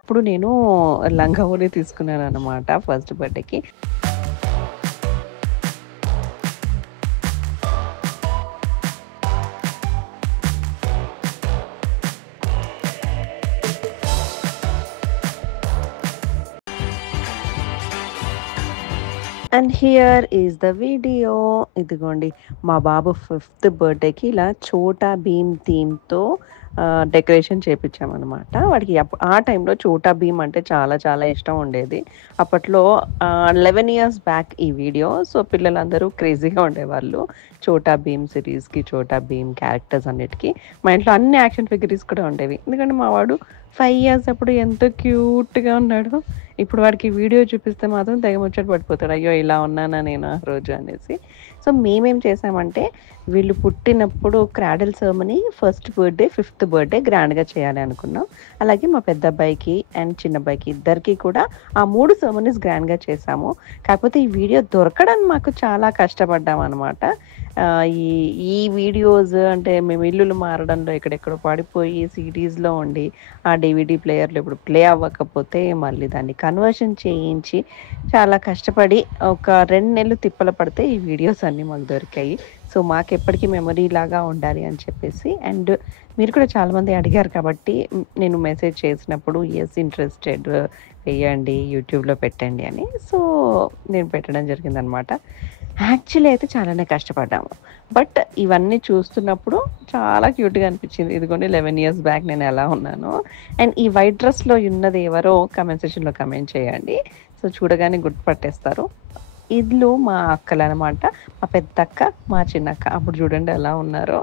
ఇప్పుడు నేను లంగా ఓణి తీసుకున్నాననమాట ఫస్ట్ బర్త్‌డేకి. And here is the video. ఇదిగోండి మా బాబు 5th బర్త్‌డేకి ఇలా చోటా భీమ్ థీమ్‌తో డెకరేషన్ చేపిచ్చామనమాట. వాడికి ఆ టైంలో చోటా భీమ్ అంటే చాలా చాలా ఇష్టం ఉండేది. అప్పట్లో 11 ఇయర్స్ బ్యాక్ ఈ వీడియో. సో, పిల్లలందరూ క్రేజీగా ఉండేవాళ్ళు. చోటా భీమ్ సిరీస్‌కి, చోటా భీమ్ క్యారెక్టర్స్ అన్నిటికి. మా ఇంట్లో అన్ని యాక్షన్ ఫిగరీస్ కూడా ఉండేవి. ఎందుకంటే మా వాడు 5 ఇయర్స్ అప్పుడు ఎంత క్యూట్‌గా ఉన్నాడో. ఇప్పుడు వాడికి వీడియో చూపిస్తే మాత్రం తెగ ముచ్చట పడిపోతాడు. అయ్యో! ఇలా ఉన్నానా నేను ఆ రోజు అనేసి. సో, మేమేం చేసామంటే వీళ్ళు పుట్టినప్పుడు cradle ceremony first birthday, 5th birthday గ్రాండ్‌గా చేయాలి అనుకున్నాం. అలాగే మా పెద్దబ్బాయికి అండ్ చిన్నబ్బాయికి ఇద్దరికీ కూడా ఆ 3 సెరమనీస్ గ్రాండ్‌గా చేశాము. కాకపోతే ఈ వీడియో దొరకడం మాకు చాలా కష్టపడ్డామనమాట. ఈ ఈ వీడియోస్ అంటే మేము ఇల్లులు మారడంలో ఎక్కడెక్కడో పడిపోయి సీడీస్‌లో ఉండి ఆ డీవీడీ ప్లేయర్‌లో ఇప్పుడు ప్లే అవ్వకపోతే మళ్ళీ దాన్ని కన్వర్షన్ చేయించి చాలా కష్టపడి ఒక 2 నెలలు తిప్పలు పడితే ఈ వీడియోస్ అన్నీ మాకు దొరికాయి. సో, మాకెప్పటికీ మెమరీ లాగా ఉండాలి అని చెప్పేసి. అండ్ మీరు కూడా చాలామంది అడిగారు కాబట్టి నేను మెసేజ్ చేసినప్పుడు ఇంట్రెస్టెడ్ వేయండి, యూట్యూబ్‌లో పెట్టండి అని. సో, నేను పెట్టడం జరిగిందనమాట. యాక్చువల్లీ అయితే చాలానే కష్టపడ్డాము. బట్ ఇవన్నీ చూస్తున్నప్పుడు చాలా క్యూట్‌గా అనిపించింది. ఇదిగోండి 11 ఇయర్స్ బ్యాక్ నేను ఎలా ఉన్నానో. అండ్ ఈ వైట్ డ్రెస్‌లో ఉన్నది ఎవరో కామెంట్ సెక్షన్‌లో కామెంట్ చేయండి. సో, చూడగానే గుర్తుపట్టేస్తారు. ఈళ్ళు మా అక్కలనమాట. మా పెద్దక్క, మా చిన్నక్క. అప్పుడు చూడండి ఎలా ఉన్నారో.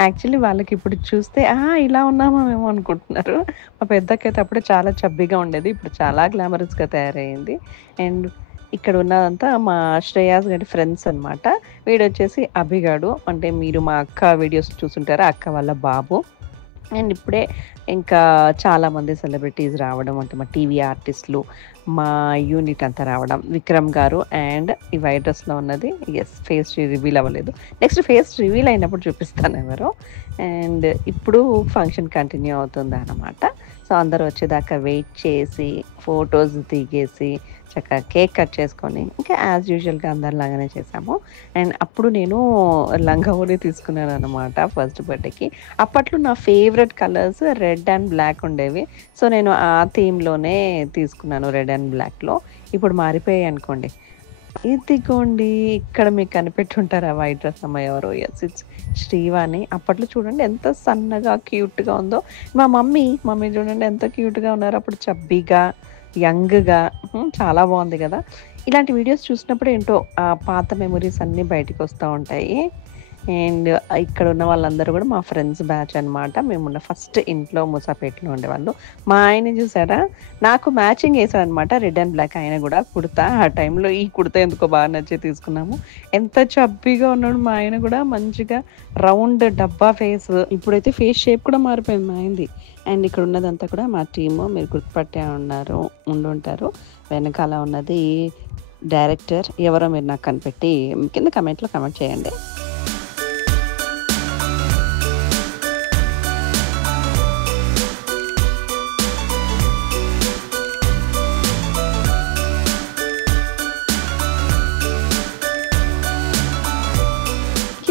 యాక్చువల్లీ వాళ్ళకిప్పుడు చూస్తే ఇలా ఉన్నామా మేము అనుకుంటున్నారు. మా పెద్దక్కయితే అప్పుడే చాలా చబ్బీగా ఉండేది. ఇప్పుడు చాలా గ్లామరస్‌గా తయారయింది. అండ్ ఇక్కడ ఉన్నదంతా మా శ్రేయాస్ గారి ఫ్రెండ్స్ అనమాట. వీడొచ్చేసి అభిగాడు. అంటే మీరు మా అక్క వీడియోస్ చూసుంటారా, అక్క వాళ్ళ బాబు. అండ్ ఇప్పుడే ఇంకా చాలామంది సెలబ్రిటీస్ రావడం అంటే మా టీవీ ఆర్టిస్టులు, మా యూనిట్ అంతా రావడం. విక్రమ్ గారు అండ్ ఈ వైట్ డ్రెస్‌లో ఉన్నది ఫేస్ రివీల్ అవ్వలేదు. నెక్స్ట్ ఫేస్ రివీల్ అయినప్పుడు చూపిస్తాను ఎవరో. అండ్ ఇప్పుడు ఫంక్షన్ కంటిన్యూ అవుతుందనమాట. సో, అందరూ వచ్చేదాకా వెయిట్ చేసి, ఫోటోస్ దిగేసి, చక్కగా కేక్ కట్ చేసుకొని, ఇంకా యాజ్ యూజువల్‌గా అందరిలాగానే చేశాము. అండ్ అప్పుడు నేను లంగా ఓణి తీసుకున్నాననమాట ఫస్ట్ బర్త్‌డేకి. అప్పట్లో నా favourite colours red and black ఉండేవి. సో, నేను ఆ థీమ్‌లోనే తీసుకున్నాను రెడ్ అండ్ బ్లాక్‌లో. ఇప్పుడు మారిపోయాయనుకోండి. ఇదిగోండి ఇక్కడ మీకు కనిపెట్టుంటారు ఆ వైట్ డ్రెస్ అమ్మాయి ఎవరో. ఇట్స్ శ్రీవాణి. అప్పట్లో చూడండి ఎంత సన్నగా, క్యూట్‌గా ఉందో. మమ్మీ చూడండి ఎంత క్యూట్‌గా ఉన్నారో అప్పుడు చబ్బీగా, యంగ్‌గా. చాలా బాగుంది కదా! ఇలాంటి వీడియోస్ చూసినప్పుడు ఏంటో పాత మెమోరీస్ అన్నీ బయటికొస్తా ఉంటాయి. అండ్ ఇక్కడ ఉన్న వాళ్ళందరూ కూడా మా ఫ్రెండ్స్ బ్యాచ్ అనమాట. మేమున్న ఫస్ట్ ఇంట్లో మూసాపేటలో ఉండేవాళ్ళు. మా ఆయన్ని చూసారా? నాకు మ్యాచింగ్ ఏసాడనమాట రెడ్ అండ్ బ్లాక్. ఆయన కూడా కుర్తా. ఆ టైంలో ఈ కుర్తా ఎందుకో బాగా నచ్చి తీసుకున్నాము. ఎంత చబ్బీగా ఉన్నాడు మా ఆయన కూడా. మంచిగా రౌండ్ డబ్బా ఫేస్. ఇప్పుడైతే ఫేస్ షేప్ కూడా మారిపోయింది మా ఆయనది. అండ్ ఇక్కడ ఉన్నదంతా కూడా మా టీము. మీరు గుర్తుపట్టే ఉండుంటారు. వెనకాల ఉన్నది డైరెక్టర్. ఎవరో మీరు నాకు కనిపెట్టి కింద కమెంట్‌లో కమెంట్ చేయండి.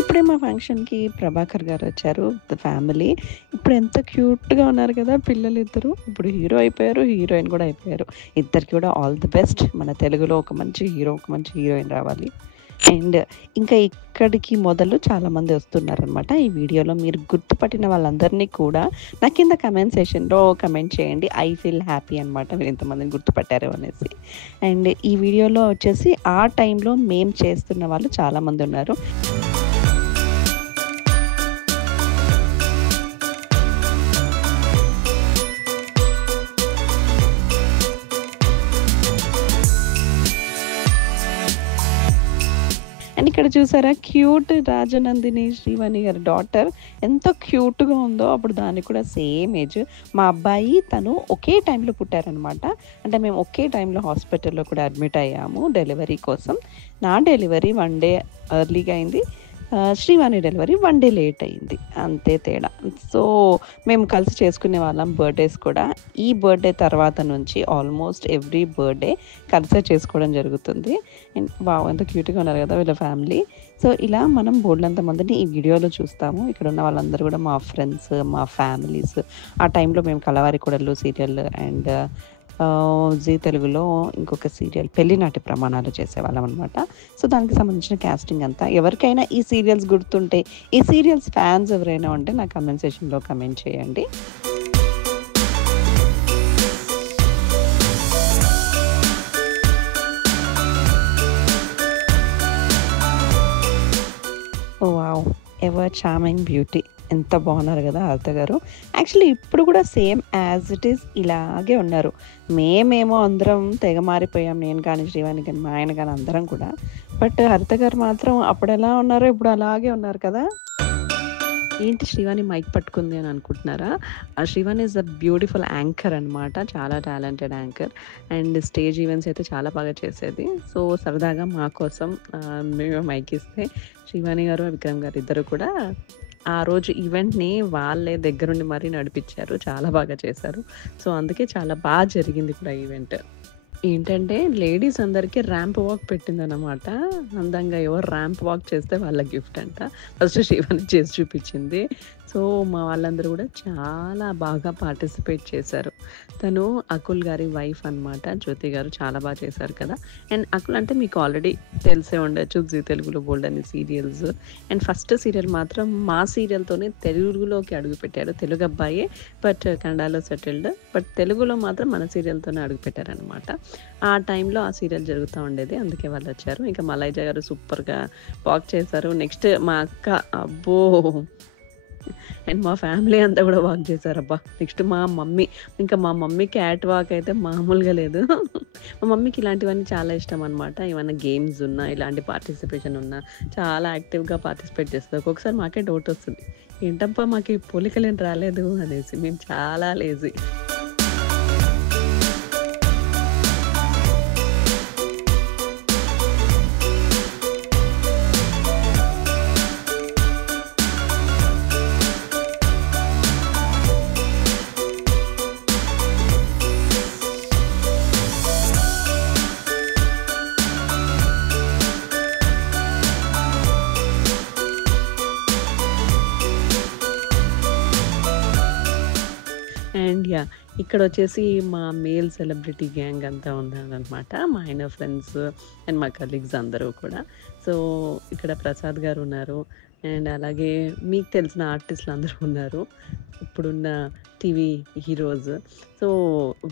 ఇప్పుడే మా ఫంక్షన్‌కి ప్రభాకర్ గారొచ్చారు. With family. ఇప్పుడు ఎంత క్యూట్‌గా ఉన్నారు కదా పిల్లలిద్దరూ. ఇప్పుడు హీరో అయిపోయారు, హీరోయిన్ కూడా అయిపోయారు. ఇద్దరికి కూడా ఆల్ ది బెస్ట్. మన తెలుగులో ఒక మంచి హీరో, ఒక మంచి హీరోయిన్ రావాలి. అండ్ ఇంకా ఇక్కడికి మొదలు చాలామంది వస్తున్నారనమాట. ఈ వీడియోలో మీరు గుర్తుపట్టిన వాళ్ళందరినీ కూడా నా కింద కమెంట్ సెషన్‌లో కమెంట్ చేయండి. ఐ ఫీల్ హ్యాపీ అనమాట మీరు ఇంతమందిని గుర్తుపట్టారు అనేసి. అండ్ ఈ వీడియోలో వచ్చేసి ఆ టైంలో మేము చేస్తున్న వాళ్ళు చాలామంది ఉన్నారు. అండ్ ఇక్కడ చూసారా క్యూట్ రాజనందిని శ్రీవాణి గారి డాటర్ ఎంత క్యూట్‌గా ఉందో. అప్పుడు దానికి కూడా సేమ్ ఏజ్. మా అబ్బాయి తను ఒకే టైంలో పుట్టారనమాట. అంటే మేము ఒకే టైంలో హాస్పిటల్‌లో కూడా అడ్మిట్ అయ్యాము డెలివరీ కోసం. నా డెలివరీ 1 డే ఎర్లీగా అయింది. శ్రీవాణి డెలివరీ 1 డే లేట్ అయింది. అంతే తేడా. సో, మేము కలిసి చేసుకునే వాళ్ళం బర్త్‌డేస్ కూడా. ఈ బర్త్‌డే తర్వాత నుంచి ఆల్మోస్ట్ ఎవ్రీ బర్త్‌డే కలిసే చేసుకోవడం జరుగుతుంది. And wow! ఎంత క్యూట్‌గా ఉన్నారు కదా వీళ్ళ ఫ్యామిలీ. సో, ఇలా మనం బోలెడంత మందిని ఈ వీడియోలో చూస్తాము. ఇక్కడున్న వాళ్ళందరూ కూడా మా ఫ్రెండ్స్, మా ఫ్యామిలీస్. ఆ టైంలో మేము 'కలవారి కోడళ్ళు' సీరియల్ అండ్ జీ తెలుగులో ఇంకొక సీరియల్ 'పెళ్లినాటి ప్రమాణాలు' చేసేవాళ్ళమనమాట. సో, దానికి సంబంధించిన కాస్టింగ్ అంతా. ఎవరికైనా ఈ సీరియల్స్ గుర్తుంటే, ఈ సీరియల్స్ ఫ్యాన్స్ ఎవరైనా ఉంటే నా కామెంట్ సెక్షన్‌లో కామెంట్ చేయండి. ఓహ్! వావ్! Ever charming beauty. ఎంత బాగున్నారు కదా హరిత గారు. యాక్చువల్లీ ఇప్పుడు కూడా సేమ్ యాజ్ ఇట్ ఈస్ ఇలాగే ఉన్నారు. మేమేమో అందరం తెగ మారిపోయాం. నేను కానీ, శ్రీవాణి కానీ, మా ఆయన కానీ అందరం కూడా. బట్ హరిత గారు మాత్రం అప్పుడెలా ఉన్నారో ఇప్పుడు అలాగే ఉన్నారు కదా! ఏంటి శ్రీవాణి మైక్ పట్టుకుంది అని అనుకుంటున్నారా? Srivani is a beautiful anchor అనమాట. చాలా talented anchor. And stage events అయితే చాలా బాగా చేసేది. సో, సరదాగా మా కోసం మేమే మైక్ ఇస్తే శ్రీవాణి గారు, విక్రమ్ గారు ఇద్దరు కూడా ఆ రోజు ఈవెంట్‌ని వాళ్ళే దగ్గరుండి మరీ నడిపించారు. చాలా బాగా చేశారు. సో, అందుకే చాలా జరిగింది కూడా ఈవెంట్. ఏంటంటే లేడీస్ అందరికీ ర్యాంప్ వాక్ పెట్టిందనమాట. అందంగా ఎవరు ర్యాంప్ వాక్ చేస్తే వాళ్ళ గిఫ్ట్ అంట. ఫస్ట్ శ్రీవాణి చేసి చూపించింది. సో, మా వాళ్ళందరూ కూడా చాలా బాగా పార్టిసిపేట్ చేశారు. తను అకుల్ గారి వైఫ్ అనమాట. జ్యోతి గారు చాలా బాగా చేశారు కదా! అండ్ అకుల్ అంటే మీకు ఆల్రెడీ తెలిసే ఉండొచ్చు. జీ తెలుగులో బోలెడన్ని సీరియల్స్. అండ్ ఫస్ట్ సీరియల్ మాత్రం మా సీరియల్‌తోనే తెలుగులోకి అడుగుపెట్టాడు. తెలుగు అబ్బాయే బట్ కన్నడలో సెటిల్డ్. బట్ తెలుగులో మాత్రం మన సీరియల్‌తోనే అడుగుపెట్టారనమాట. ఆ టైంలో ఆ సీరియల్ జరుగుతూ ఉండేది. అందుకే వాళ్ళొచ్చారు. ఇంకా మలైజ గారు సూపర్‌గా వాక్ చేశారు. నెక్స్ట్ మా అక్క అబ్బో! అండ్ మా ఫ్యామిలీ అంతా కూడా వాక్ చేశారబ్బా! నెక్స్ట్ మా మమ్మీ. ఇంకా మా మమ్మీ క్యాట్ వాక్ అయితే మామూలుగా లేదు. మా మమ్మీకి ఇలాంటివన్నీ చాలా ఇష్టం అనమాట. ఏమన్నా గేమ్స్ ఉన్నా, ఇలాంటి పార్టిసిపేషన్ ఉన్నా చాలా యాక్టివ్‌గా పార్టిసిపేట్ చేస్తది. ఒక్కొక్కసారి మాకే డౌట్ వస్తుంది. ఏంటబ్బా మాకు ఈ పోలికలేం రాలేదు అనేసి. మేము చాలా లేజీ. And yeah! ఇక్కడొచ్చేసి మా మేల్ సెలబ్రిటీ గ్యాంగ్ అంతా ఉన్నారనమాట. మా ఆయన ఫ్రెండ్స్ అండ్ మా కలీగ్స్ అందరూ కూడా. సో, ఇక్కడ ప్రసాద్ గారు ఉన్నారు. అండ్ అలాగే మీకు తెలిసిన ఆర్టిస్టులు అందరూ ఉన్నారు. ఇప్పుడున్న టీవీ హీరోస్. సో,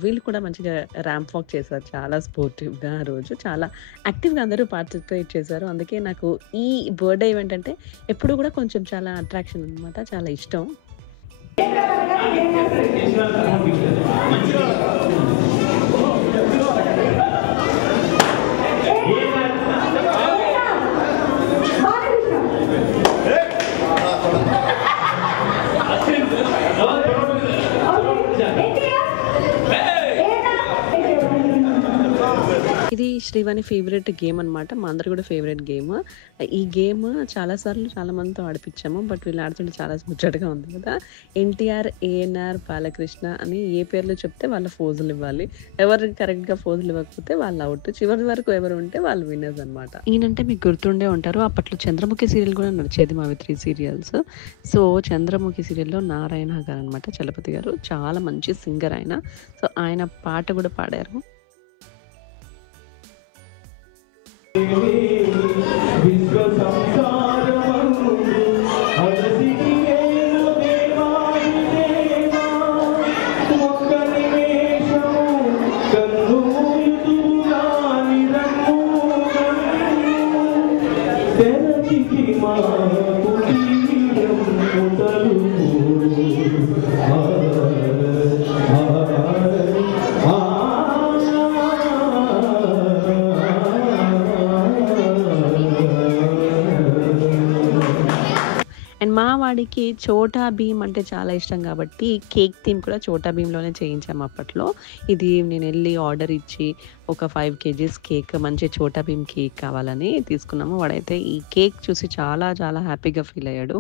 వీళ్ళు కూడా మంచిగా ర్యాంప్ వాక్ చేశారు. చాలా స్పోర్టివ్‌గా ఆ రోజు. చాలా యాక్టివ్‌గా అందరూ పార్టిసిపేట్ చేశారు. అందుకే నాకు ఈ బర్త్‌డే ఈవెంట్ అంటే ఎప్పుడు కూడా కొంచెం చాలా అట్రాక్షన్ అనమాట. చాలా ఇష్టం. ఇది శ్రీవాణి ఫేవరెట్ గేమ్ అనమాట. మా అందరి కూడా ఫేవరెట్ గేమ్. ఈ గేమ్ చాలా సార్లు చాలా మందితో ఆడిపించాము. బట్ వీళ్ళు ఆడుతుంటే చాలా ముచ్చటగా ఉంది కదా! ఎన్టీఆర్, ఏఎన్ఆర్, బాలకృష్ణ అని ఏ పేర్లు చెప్తే వాళ్ళ ఫోజులు ఇవ్వాలి. ఎవరు కరెక్ట్‌గా ఫోజులు ఇవ్వకపోతే వాళ్ళు ఔట్. చివరి వరకు ఎవరు ఉంటే వాళ్ళు విన్నర్స్ అనమాట. ఈయనంటే మీకు గుర్తుండే ఉంటారు. అప్పట్లో 'చంద్రముఖి' సీరియల్ కూడా నడిచేది మావి 3 సీరియల్స్. సో, 'చంద్రముఖి' సీరియల్‌లో నారాయణ గారనమాట చలపతి గారు. చాలా మంచి సింగర్ ఆయన. సో, ఆయన పాట కూడా పాడారు. విశ్వ సంసారము అలసికి నేను దేవాది దేవా ఒక్క నిమేషము కన్నుయుదు నాని రమ్ము తెరచికి మా కుటీరం తలుపు అండ్ అండ్ మా వాడికి చోటా భీమ్ అంటే చాలా ఇష్టం కాబట్టి కేక్ థీమ్ కూడా చోటా భీమ్‌లోనే చేయించాము అప్పట్లో. ఇది నేనెళ్ళి ఆర్డర్ ఇచ్చి ఒక 5 కేజీస్ కేక్ మంచి చోటా భీమ్ కేక్ కావాలని తీసుకున్నాము. వాడైతే ఈ కేక్ చూసి చాలా చాలా హ్యాపీగా ఫీల్ అయ్యాడు.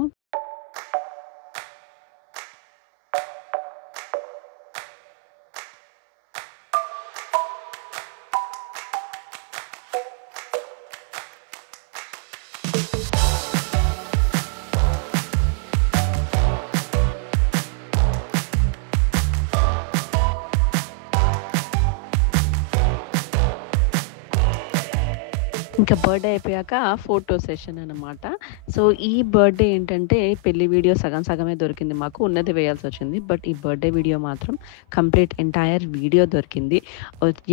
ఇంకా బర్త్‌డే అయిపోయాక ఫోటో సెషన్ అనమాట. సో, ఈ బర్త్‌డే ఏంటంటే పెళ్లి వీడియో సగం సగమే దొరికింది మాకు. ఉన్నది వేయాల్సొచ్చింది. బట్ ఈ బర్త్‌డే వీడియో మాత్రం కంప్లీట్ ఎంటైర్ వీడియో దొరికింది.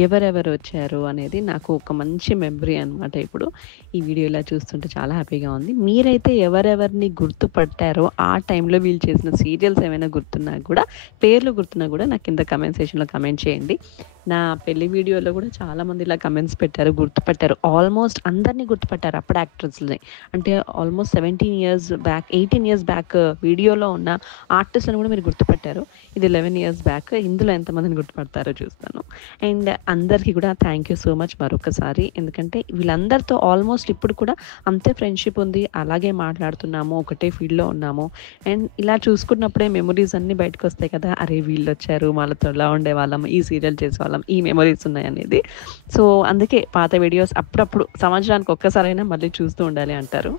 ఎవరెవరు వచ్చారు అనేది నాకు ఒక మంచి మెమరీ అనమాట ఇప్పుడు. ఈ వీడియో ఇలా చూస్తుంటే చాలా హ్యాపీగా ఉంది. మీరైతే ఎవరెవరిని గుర్తుపట్టారో ఆ టైంలో వీళ్ళు చేసిన సీరియల్స్ ఏమైనా గుర్తున్నా కూడా, పేర్లు గుర్తున్నా కూడా నాకు కింద కామెంట్ సెక్షన్‌లో కామెంట్ చేయండి. నా పెళ్లి వీడియోలో కూడా చాలామంది ఇలా కామెంట్స్ పెట్టారు, గుర్తుపట్టారు. ఆల్మోస్ట్ అందరిని గుర్తుపట్టారు అప్పుడు యాక్టర్స్‌ని. అంటే almost 17 years back, 18 years back వీడియోలో ఉన్న ఆర్టిస్ట్‌లను కూడా మీరు గుర్తుపట్టారు. ఇది 11 ఇయర్స్ బ్యాక్. ఇందులో ఎంతమందిని గుర్తుపడతారో చూస్తాను. అండ్ అందరికీ కూడా థ్యాంక్ యూ సో మచ్ మరొకసారి. ఎందుకంటే వీళ్ళందరితో ఆల్మోస్ట్ ఇప్పుడు కూడా అంతే ఫ్రెండ్షిప్ ఉంది. అలాగే మాట్లాడుతున్నాము. ఒకటే ఫీల్డ్‌లో ఉన్నాము. అండ్ ఇలా చూసుకున్నప్పుడే మెమోరీస్ అన్నీ బయటకొస్తాయి కదా! అరే! వీళ్ళొచ్చారు, వాళ్ళతో ఇలా ఉండేవాళ్ళం, ఈ సీరియల్ చేసేవాళ్ళం, ఈ మెమోరీస్ ఉన్నాయనేది. సో, అందుకే పాత వీడియోస్ అప్పుడప్పుడు సంవత్సరానికి ఒక్కసారైనా మళ్ళీ చూస్తూ ఉండాలి అంటారు.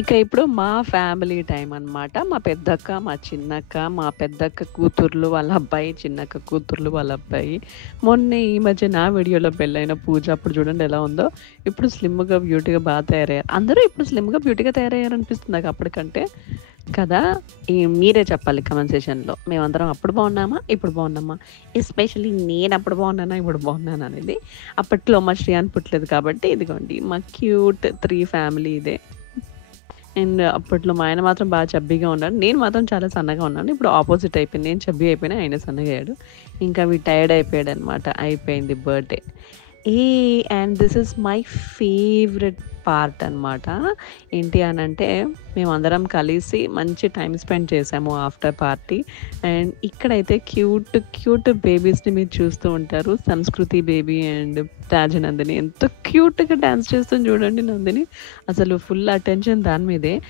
ఇక ఇప్పుడు మా ఫ్యామిలీ టైమ్ అన్నమాట. మా పెద్దక్క, మా చిన్నక్క, మా పెద్దక్క కూతుర్లు వాళ్ళ అబ్బాయి, చిన్నక్క కూతుర్లు వాళ్ళ అబ్బాయి. మొన్న ఈ మధ్య నా వీడియోలో పెళ్ళైన పూజ అప్పుడు చూడండి ఎలా ఉందో. ఇప్పుడు స్లిమ్‌గా, బ్యూటీగా తయారయ్యారు. అందరూ ఇప్పుడు స్లిమ్‌గా, బ్యూటీగా తయారయ్యారనిపిస్తుంది నాకు అప్పటికంటే. కదా! మీరే చెప్పాలి కామెంట్ సెక్షన్‌లో. మేమందరం అప్పుడు బాగున్నామా? ఇప్పుడు బాగున్నామా? ఎస్పెషల్లీ నేనప్పుడు బాగున్నానా? ఇప్పుడు బాగున్నానా? అనేది. అప్పట్లో మా శ్రియాన్ పుట్టలేదు కాబట్టి ఇదిగోండి మా క్యూట్ 3 ఫ్యామిలీ ఇదే. అండ్ అప్పట్లో మా ఆయన మాత్రం బాగా చబ్బీగా ఉన్నాడు. నేను మాత్రం చాలా సన్నగా ఉన్నాను. ఇప్పుడు ఆపోజిట్ అయిపోయింది. నేను చబ్బీ అయిపోయినా, ఆయన సన్నగయ్యాడు. ఇంకా వీడు టైర్డ్ అయిపోయాడనమాట. అయిపోయింది birthday. And this is my favourite part అనమాట. ఏంటి అని అంటే మేమందరం కలిసి మంచి టైం స్పెండ్ చేసాము ఆఫ్టర్ పార్టీ. అండ్ ఇక్కడైతే క్యూట్ క్యూట్ బేబీస్ని మీరు చూస్తూ ఉంటారు. సంస్కృతి బేబీ అండ్ రాజనందిని ఎంత క్యూట్గా డ్యాన్స్ చేస్తుంది చూడండి. నందిని అసలు ఫుల్ అటెన్షన్ దాని మీదే.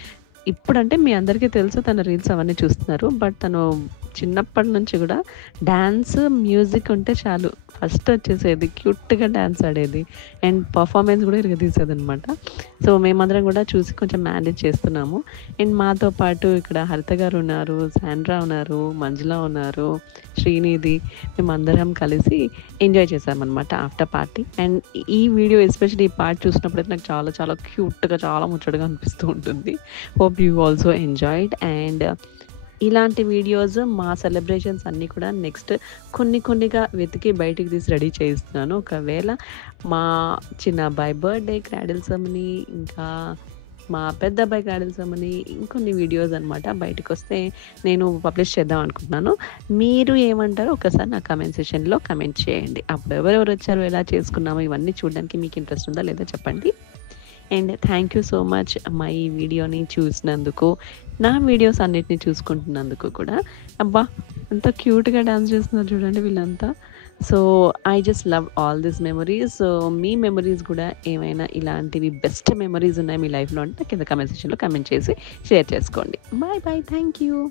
ఇప్పుడంటే మీ అందరికీ తెలుసు తన రీల్స్ అవన్నీ చూస్తున్నారు. బట్ తను చిన్నప్పటి నుంచి కూడా డాన్స్, మ్యూజిక్ ఉంటే చాలు ఫస్ట్ వచ్చేసేది. క్యూట్‌గా డాన్స్ ఆడేది. అండ్ పర్ఫార్మెన్స్ కూడా ఇరగదీసేదనమాట. సో, మేమందరం కూడా చూసి కొంచెం మేనేజ్ చేస్తున్నాము. అండ్ మాతో పాటు ఇక్కడ హరిత గారు ఉన్నారు, శాండ్రా ఉన్నారు, మంజుల ఉన్నారు, శ్రీనిధి మేమందరం కలిసి ఎంజాయ్ చేశామనమాట ఆఫ్టర్ పార్టీ. అండ్ ఈ వీడియో ఎస్పెషల్లీ ఈ పార్ట్ చూసినప్పుడైతే నాకు చాలా చాలా క్యూట్‌గా, చాలా ముచ్చటగా అనిపిస్తూ ఉంటుంది. Hope you also enjoyed. And ఇలాంటి వీడియోస్ మా సెలబ్రేషన్స్ అన్నీ కూడా నెక్స్ట్ కొన్ని కొన్నిగా వెతికి బయటికి తీసి రెడీ చేయిస్తున్నాను. ఒకవేళ మా చిన్న అబ్బాయి బర్త్డే క్రాడిల్ సెరమనీ, ఇంకా మా పెద్ద అబ్బాయి క్రాడిల్ సెరమనీ, ఇంకొన్ని వీడియోస్ అనమాట బయటకు వస్తే నేను పబ్లిష్ చేద్దాం అనుకుంటున్నాను. మీరు ఏమంటారో ఒకసారి నా కమెంట్ సెషన్లో కమెంట్ చేయండి. అప్పుడు ఎవరెవరు వచ్చారో, ఎలా చేసుకున్నామో ఇవన్నీ చూడడానికి మీకు ఇంట్రెస్ట్ ఉందా లేదా చెప్పండి. And thank you so much మా ఈ వీడియోని చూసినందుకు, నా వీడియోస్ అన్నిటిని చూసుకుంటున్నందుకు కూడా. అబ్బా ఎంత క్యూట్గా డాన్స్ చేస్తున్నారు చూడండి వీళ్ళంతా. So I just love all this memories. So me memories కూడా ఏమైనా ఇలాంటివి బెస్ట్ మెమరీస్ ఉన్నాయి మీ లైఫ్లో అంటే కింద కమెంట్ సెక్షన్లో కమెంట్ చేసి షేర్ చేసుకోండి. Bye bye, thank you.